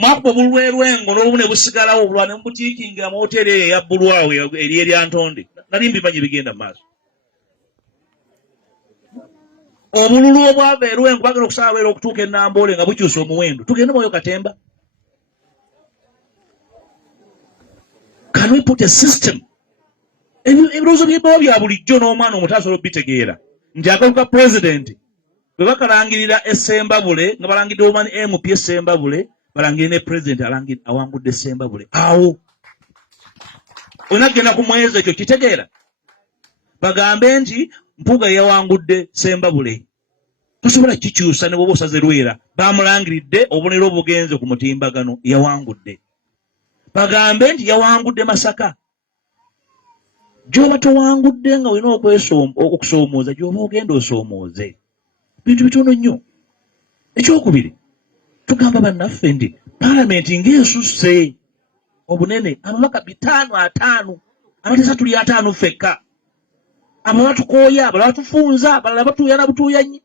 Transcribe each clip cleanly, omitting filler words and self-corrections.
mwakuba bulwerwengo n'obune busigalawo bulwa ne mbutiikingira mu hoteri eyo eya Bulwawe eri erya Ntonde nali mbimanyi bigenda mu maaso. Obululu obwava erwengo bagenda okusaabaera okutuuka e Namboole nga bukyusa omuwendo. Tugende Mwoyo Katemba. Can we put a system? Ebirowoozo by'ebbawo bya bulijjo n'omwana omuto asobola okubitegeera nti akaluka pulezidenti bwe bakalangirira essembabule nga balangidde omani MP essembabule balangirire ne pulezidenti awangudde essembabule. Awo olina kugenda ku mwezi ekyo kitegeera bagambe nti Mpuuga yawangudde Ssembabule. Tosobola kikyusa ne bw'oba osaze Lwera bamulangiridde obubonero obugenze ku mutimbagano yawangudde. Bagambe nti yawangudde Masaka. Gy'oba towangudde nga olina okusoomooza gy'oba ogenda osoomooze. Bintu bitono nnyo. Ekyokubiri tugamba bannaffe nti paalamenti ng'esusse obunene amabaka 5 abatesa tuli 5 ffekka. Abalala tukooya, abalala tufunza, abalala batuuyana butuuyanyi.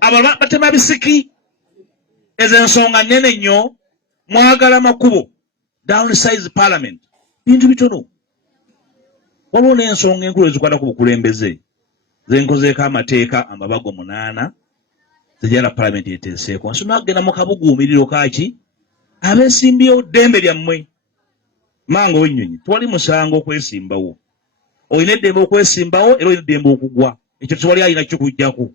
Abalala batema bisiki. Ezo ensonga nnene nnyo. Mwagala makubo. Downsize parliament. Bintu bitono. Waliwo n'ensonga enkulu ezikwata ku bukulembeze. Ze nkozeeko amateeka amabago 8 zijala parliament eteeseeko. Nsoma agenda mu kabuguumiriro kaaki abeesimbyewo ddembe lyammwe. Mango w'ennyonyi twali musango okwesimbawo. Olina eddembe okwesimbawo era olina eddembe okugwa. Ekyo tewali alina kikujjako.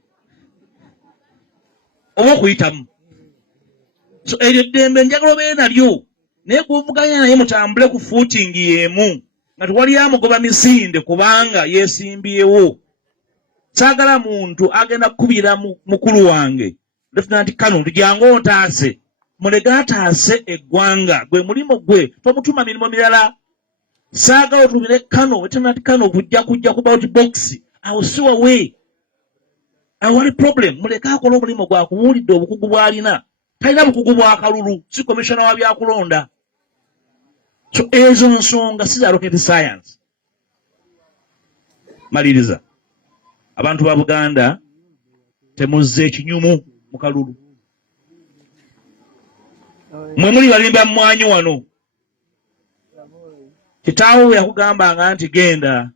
Oba okuyitamu. So eryo eddembe njagala obeere nalyo. Naye kuvuganya naye mutambule ku footing y'emu. Nga tewali amugoba misinde kubanga yeesimbyewo. Saagala muntu agenda kukubira mukulu wange. Lieutenant Colonel tujjange ontaase. Mulega ataase eggwanga gwe mulimo gwe tomutuma mirimu mirala. Saagala otumire Kano Lieutenant Colonel kujja ku ballot box awusiwa we. Awali problem muleka akola omulimu gwakuwulidde obukugu bw'alina. Talina bukugu bwa kalulu si commissioner wa byakulonda. So ezo nsonga si za rocket science. Maliriza. Abantu ba Buganda temuzze ekinyumu mu kalulu. Mwe muli balimba mmwanyi wano. Kitaawo yakugambanga nti genda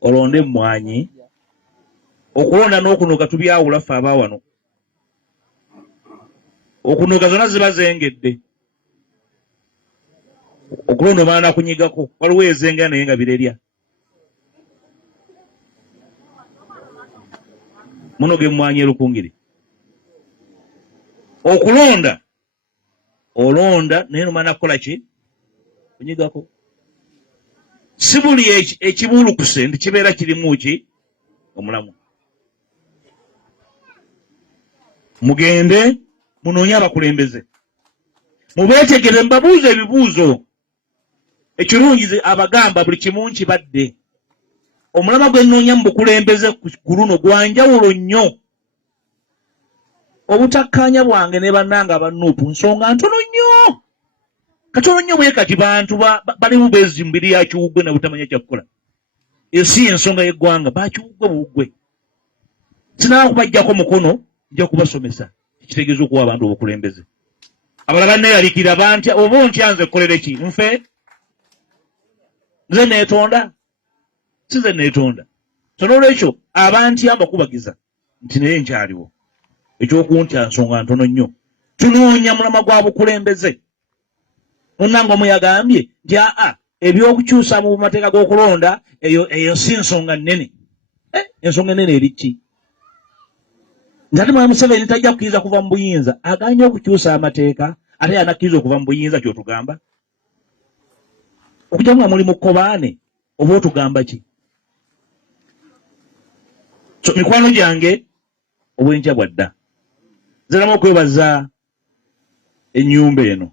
olonde mmwanyi. Okulonda n'okunoga tubyawula ffe aba wano. Okunoga zonna ziba zengedde. Okulonda omwana kunyigako waliwo ezenga naye nga birerya. Munoga emmwanyi erukungiri. Okulonda olonda naye nomana kukola ki kunyigako. Si buli ekibulukuse nti kibeera kirimu ki omulamu. Mugende munoonye abakulembeze. Mubeetegere mbabuuze ebibuuzo. Ekirungi abagamba buli kimu nkibadde. Omulama gwe nnoonya mu bukulembeze ku luno gwanjawulo nnyo. Obutakkaanya bwange ne bannanga abannuupu nsonga ntono nnyo. Katono nnyo bwe kati bantu balimu beezimbiri ya kiwuggwe na butamanya kyakukola. Esi ensonga y'eggwanga bakiwuggwe buwuggwe. Sinaba kubajjako mukono nja kubasomesa. Kitegeeza okuwa abantu obukulembeze. Abalala neeraliikirira bantya oba ontyanze kukolere ki nfe. Nze neetonda. Si nze neetonda. So n'olwekyo abantya mbakubagiza nti naye nkyaliwo. Ekyokuntya nsonga ntono nnyo. Tunoonya mulama gwa bukulembeze. Munnange omu yagambye nti ebyokukyusa mu mateeka g'okulonda eyo si nsonga nnene. Ensonga ennene eri ki? Nti Mwami Museveni tajja kukkiriza kuva mu buyinza. Aganye okukyusa amateeka ate anakkiriza okuva mu buyinza ky'otugamba. Okujja nga muli mu kkobaane oba otugamba ki? So mikwano gyange obwenkya bwadda. Nze namu okwebaza ennyumba eno.